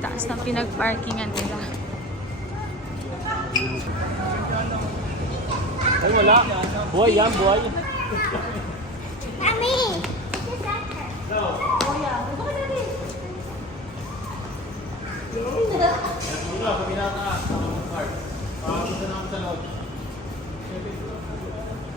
taas ng pinag-parkingan nila. Ay, wala. Buhay yan, buhay. Mami!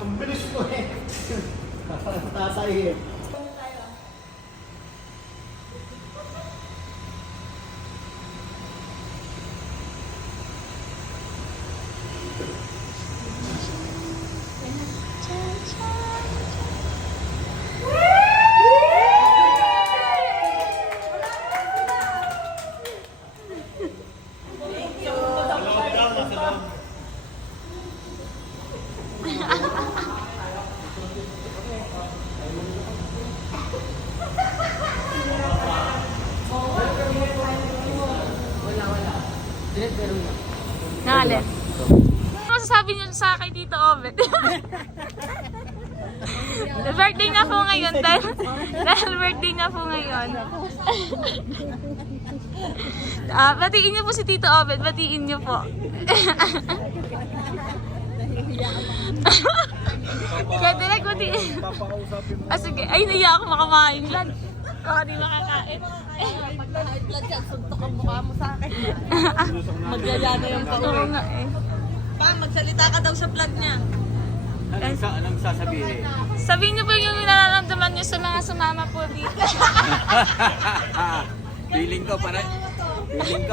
Ang bilis mo eh. Tatay eh. Nalin. Ano masasabi niyo sa akin dito, Obet? Birthday nga po ngayon dahil birthday nga po ngayon. Batiin niyo po si Tito Obet, batiin niyo po. Kaya direct batiin. Sige, ay naiya ako makamain lang. Baka di makakain. Blood yan, suntok ang mukha mo sa akin. Magyaya na yung pang Oo nga eh. Pa, magsalita ka daw sa vlog niya. Anong sasabihin? Sabihin niyo po yung nararamdaman niyo sa mga sumama po dito. Feeling ko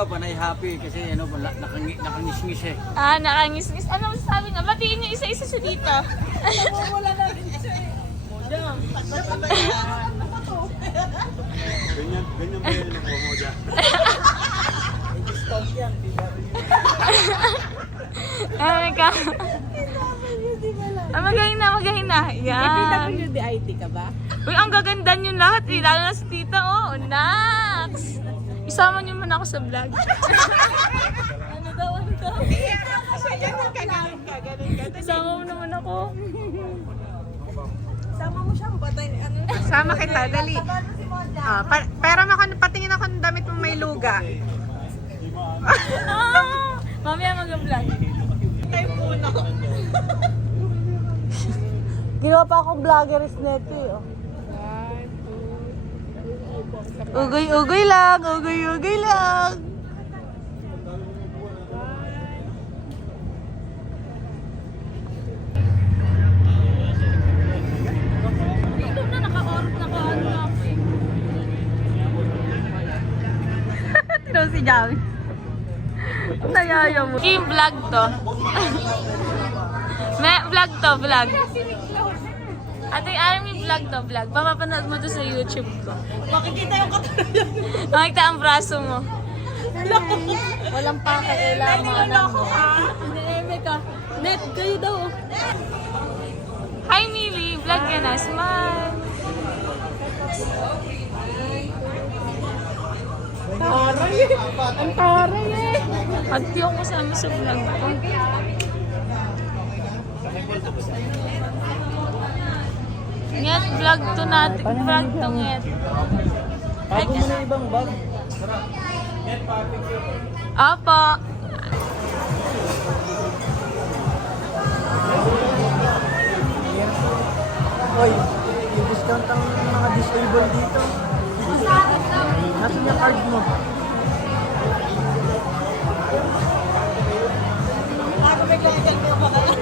panay happy kasi ano nakangis-ngis eh. Nakangis-ngis. Ano masasabi niyo? Batiin niyo isa-isa sa dito. Wala na rin siya eh. Modam, Ganyan ba yun ang Moja? Stop yan, di ba rin yun? Ka. PWD ba lang? Magahin na. Yan. PWD ka ba? Uy, ang gaganda niyo lahat eh. Lalo na si tita, oh. Nax! Isama niyo man ako sa vlog. Ano daw? Kasi yan ang kagaling ka, galing ka. Isama mo naman ako. Sama mo siya, patay ano? Sama kita, dali. Pero patingin ako ng damit mo may luga. Mamaya mag-vlog. Tayo muna. Ginawa pa akong vloggeris neto eh. Ugoy-ugoy lang, ugoy-ugoy lang. Ito na, naka-on na ako eh. Tino si Jami. Nayaya mo. Kim vlog to. Vlog to, vlog. Ate Army vlog to, vlog. Papapanood mo to sa YouTube ko. Makikita yung katulad. Makikita ang braso mo. Walang pakailangan mo. Eme ka. Net, kayo daw. Hi Mili, vlog ka na. Smile. Ang taray eh. Pati ako kasama sa vlog ko. Nget, vlog to natin. Vlog to nget. Bago mo na ibang bag. Opo. Hoy, yung discount ang mga disabled dito. Nasaan yung card mo? Ako may ganyan ko pa kaya.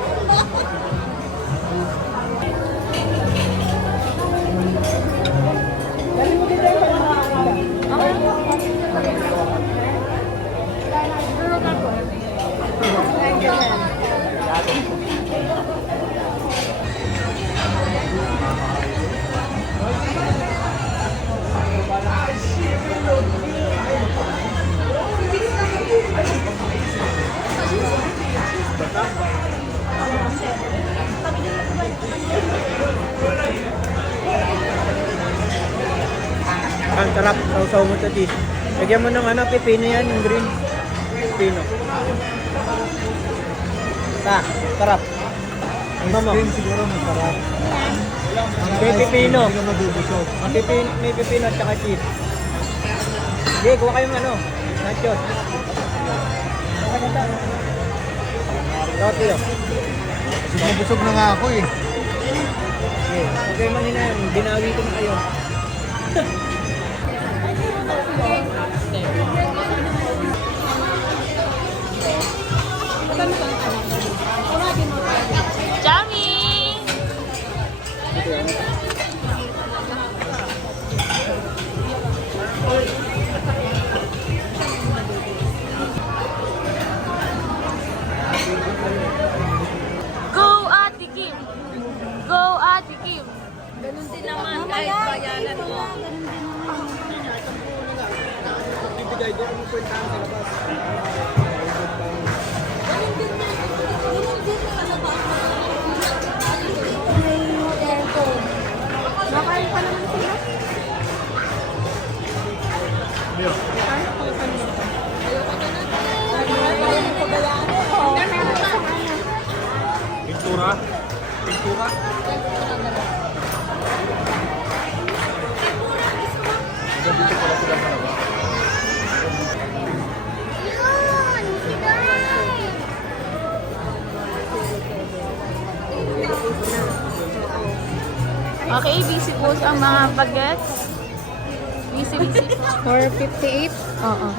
Ang sarap, sausaw mo sa cheese. Lagyan mo ng ano, pipino yan, yung green. Pipino. Sarap. Ang cream siguro masarap. May pipino. May pipino at saka cheese. Sige, kuha kayong ano. Nachos. Totti, oh. Busog na nga ako eh. Okay, okay man yun na yun. Binawi ko na kayo. Jami! Go Ate Kim! Go Ate Kim! Ganun din naman kahit bayanan mo. Bibigay doon ang kwentahan sa labas. Ganun din na. Ganun din na labas. Nakain pa naman sila. Pintura. Pintura. Dito pala sila sa labas. Okay, busy po ang mga bagets. Busy po. 458. Oo.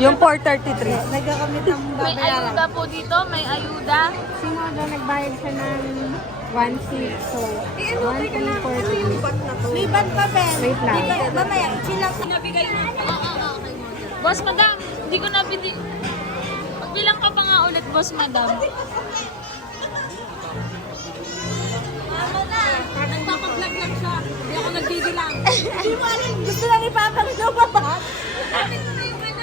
Yung 433. Nagkakamit ng May ayuda po dito, may ayuda. Si Mojo nagbayad siya ng 1.6. So, 1.348. May ban pa, Ben. Wait lang. Mamaya, chilang nabigay mo. Boss, madam, hindi ko na pili. Magbilang ka pa nga ulit, boss, madam. Tama na. Nagpapag-vlog lang siya. Hindi ako nagbibilang. Hindi mo alam. Gusto lang ipapag-vlog pa ba? Bakit mo na yung anak?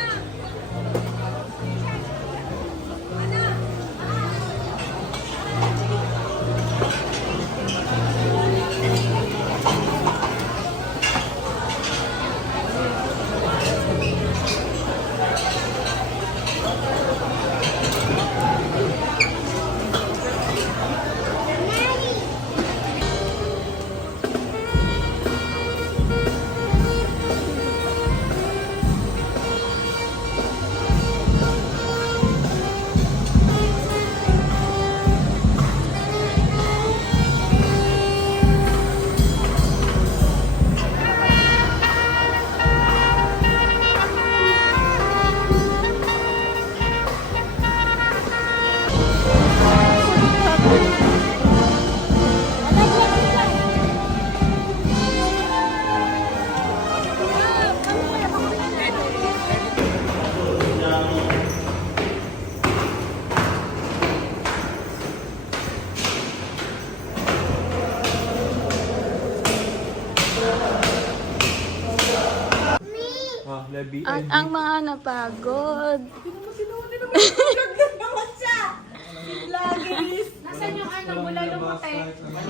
At ang mga napagod.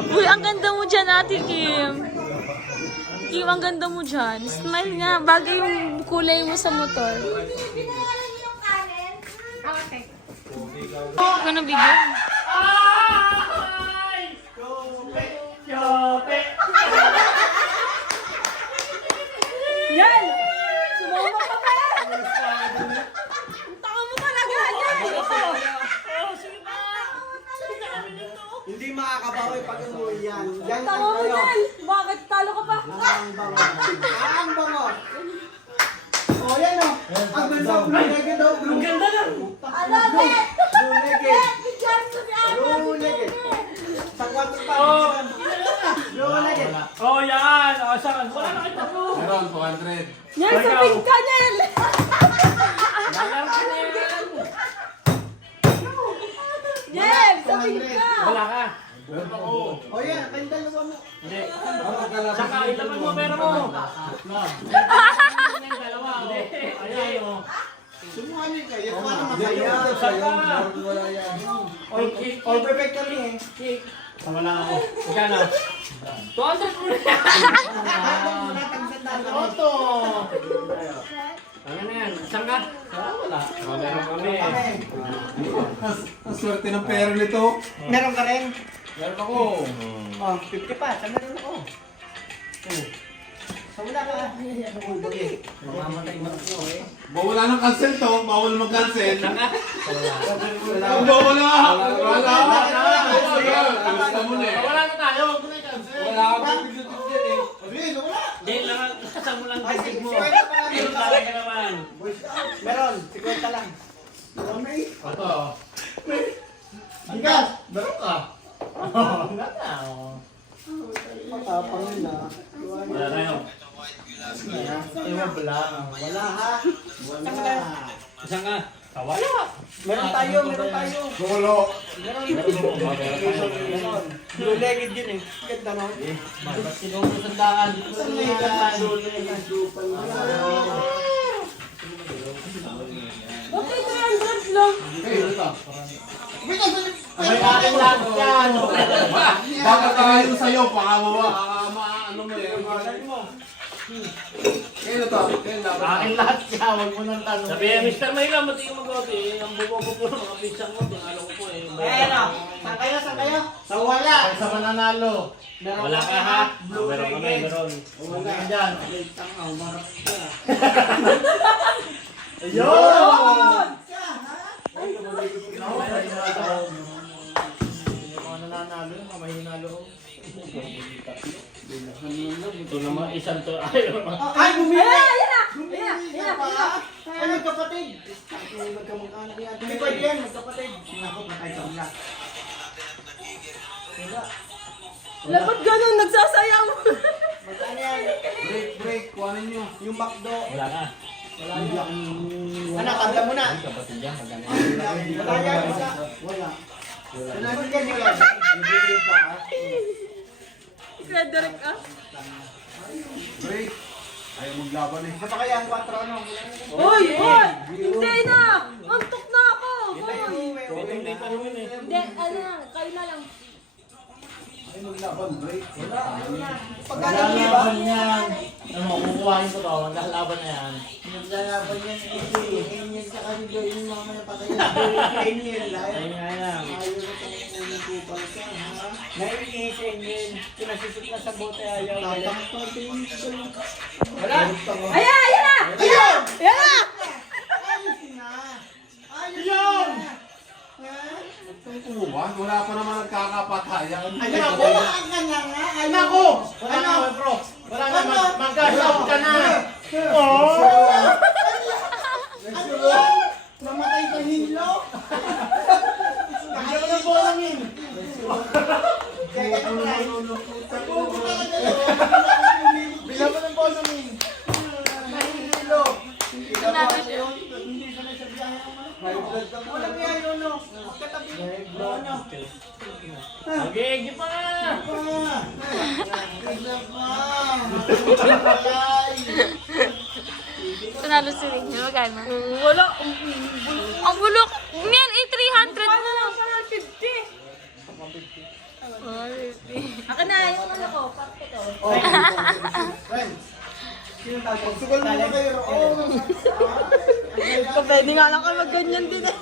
Uy, ang ganda mo dyan, Ate Kim. Kim, ang ganda mo dyan. Smile nga, bagay yung kulay mo sa motor. Huwag ko na bigyan. Yan! Sumama ka pa! Ang taka mo talaga! Hindi makakabawi pag umuwi yan. Yan Taka mo yan! Bakit talo ka pa? Ang bango. Ang bango. Oh, yan oh. Ang ganda. Blue naked daw. Ang ganda na. Ano, Bet? Blue naked. Bigyan mo si Ana! Blue naked. Sa kwarto pa. Blue naked. Oh, yan! O, saan? Wala na kita mo! Meron, 200. Yan sa pink channel! Yan! Sa pink ka! Wala ka! Oh, yan. Ang dalawa mo. Hindi. Saka, ilaman mo pera mo! Dalawa, hindi. Ayan, o. Sumuhanin kayo. Para masaya. Saka! All perfect kami eh. Tama lang ako. Magkano? 200 mo na! Auto! Ano na yan? Saan ka? Wala. Meron kami. Ang swerte ng pera nito. Meron ka rin? Meron ako. Oh, 50 pa. Saan meron ako? Wala ka. Mamamatay na ako eh. Bawala ng cancel to, bawal mag-cancel. Bawala! Wala! Kamusta mo na eh? Wala na tayo, huwag mo na i-cancel. Wala ka pa pindot yan eh. Hindi lang, kasama mo lang basic mo. Pero talaga naman. Meron, 50 lang. Ito. Bigas! Meron ka. Wala na. Patapang na. Wala na yun. Wala ha. Wala. Isang nga. Wala. Meron tayo. Gulo. Meron. Blue legged yun eh. Ganda no? Ba't sinunod sa daan? Saan na yung ganda? Okay, 300 lang. Hey, ito. May akin lahat yan. Baka tayo sa'yo, pangawawa. Ano mo eh. Kaya to. Kaya dapat. Akin lahat yan, huwag mo nang tanong. Sabi eh, Mr. Mayla, mati yung mag-ote. Ang bubo po ng mga pizza mo, tinalo ko po eh. Saan kayo? Sa wala. Sa mananalo. Wala ka ha? Blue Meron kami, legged. meron. Wala ka dyan. Tanga, umarap ka. Ayun! Ito naman, isang to. Ayaw. Ay, bumili! Ayan na! Bumili Ayan ka na! pa! Ay, magkapatid! Magkamag-anak yan. Hindi pwede yan, magkapatid. Ako, patay ka mula. Lapat ganun, nagsasayaw. Magkano yan? Break. Kuhanin nyo. Yung McDo. Wala ka. Anak, tanda mo na. Kapatid yan, maganda. Wala yan, wala. Wala. Sinabi ka nila. Bumili pa, ha? Frederick, ah. Break. Ayaw maglaban eh. Isa pa kaya ang 4 ano? Hoy! Hoy! Hindi na! Antok na ako! Hoy! Hindi tanongin eh. Hindi, ano na, kayo na lang. Ayaw maglaban. Break. Wala. Pagkano niya ba? Maglalaban yan. Ano, kukuhain ko to. Maglalaban na yan. Naglalaban yan. Alien sa kanila yung mga napatay. Alien lang. Ayun nga yan. Ayaw na itong unang kupal ka, ha? Naiisin yun. Pinasisip na sa bote, ayaw. Wala! Ayan! Ayan na! Ayun! Ayan na! Ayos na! Ayos na! Itong kuwan, wala pa naman nagkakapatayan. Ay, naku! Ay, naku! Wala Ano? na, bro. Wala na, mag-gashout ka na. Ano yan? Namatay sa hilo? Ayaw na bolangin! Kaya ka na Pugo talaga yun! Bilang mo ng bolangin! Hilo! Nanalo siya. Hindi sanay sa biyahe ang mga. Walang biyahe yun, no? Magkatabi. Ano? Mag-iigi pa nga. Isa pa! Malay! Tunalo si Ringo. Magkano? Wala. Ang bulok. Yan, 300 Ano mo. lang, 150. Akin na, yung ano ko, pakto ko. Friends! Sino tayo? Sugal mo na kayo. Pwede nga lang ka mag-ganyan din eh.